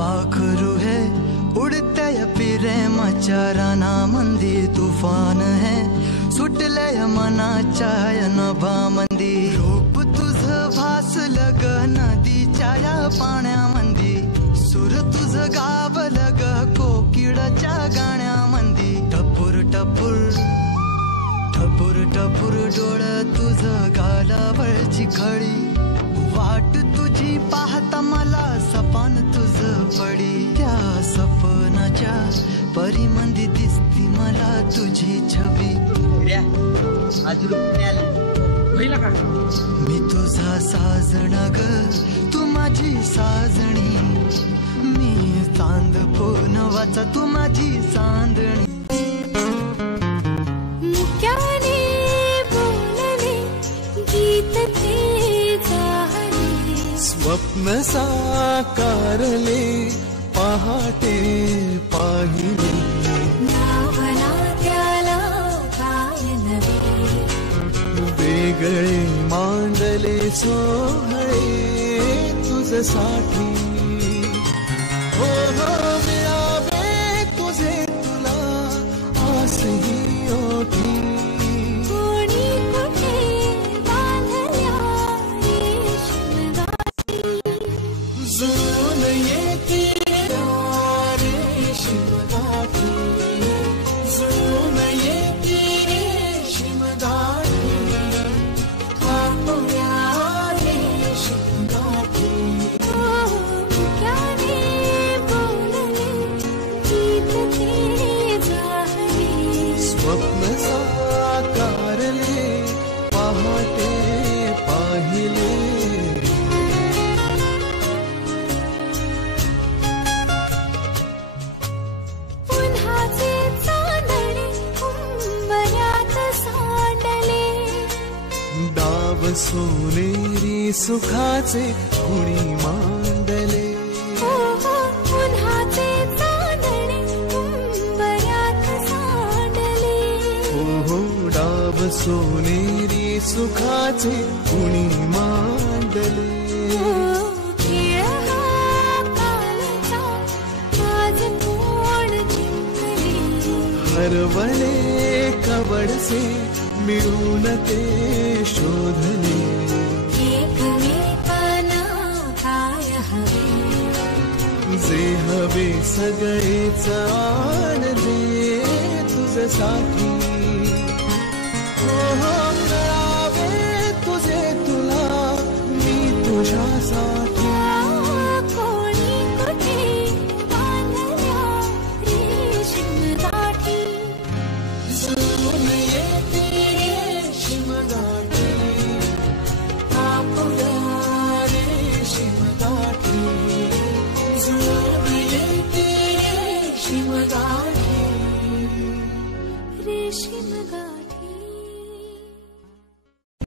पाखरू है उडते प्रेमाच्या रानामंदी तुफान है सुटलय मनाच्या नभामंदी रूप तुझं भासलं ग नदीच्या या पाण्यामंदी सूर तुझं गावलं ग कोकिळाच्या गाण्यामंदी टपूर टपूर टपूर टपूर डोळं तुझं गालावरची खळी वाट तुझी पाहता मला सपन तुझं पडी त्या सपनाच्या परिमंदी दिसती मला तुझी छबी मी तुझा साजणा ग तू माझी साजणी मी चांद पोनवाचा तू माझी चांदणी स्वप्न साकारले पहाटे पाहिले नावना त्याला काय नवे वेगळे मांडले सोहळे तुझसाठी हो हो मिळावे तुझे तुला आसही ओठी सोनेरी सुखाचे कुणी मांडले उन्हाचे चांदणे उंबऱ्यात सांडले हो हो डाव सोनेरी सुखाचे कुणी मांडले खेळ हा कालचा आज कोण जिंकले हरवले कवडसे मिळून ते शोधले एकमेकांना काय हवे जे हवे सगळेच आणले तुझ्यासाठी हो हो मिळावे तुझे तुला मी तुझ्यासाठी कोणी कुठे बांधल्या रेशीम गाठी रेशीम गाठी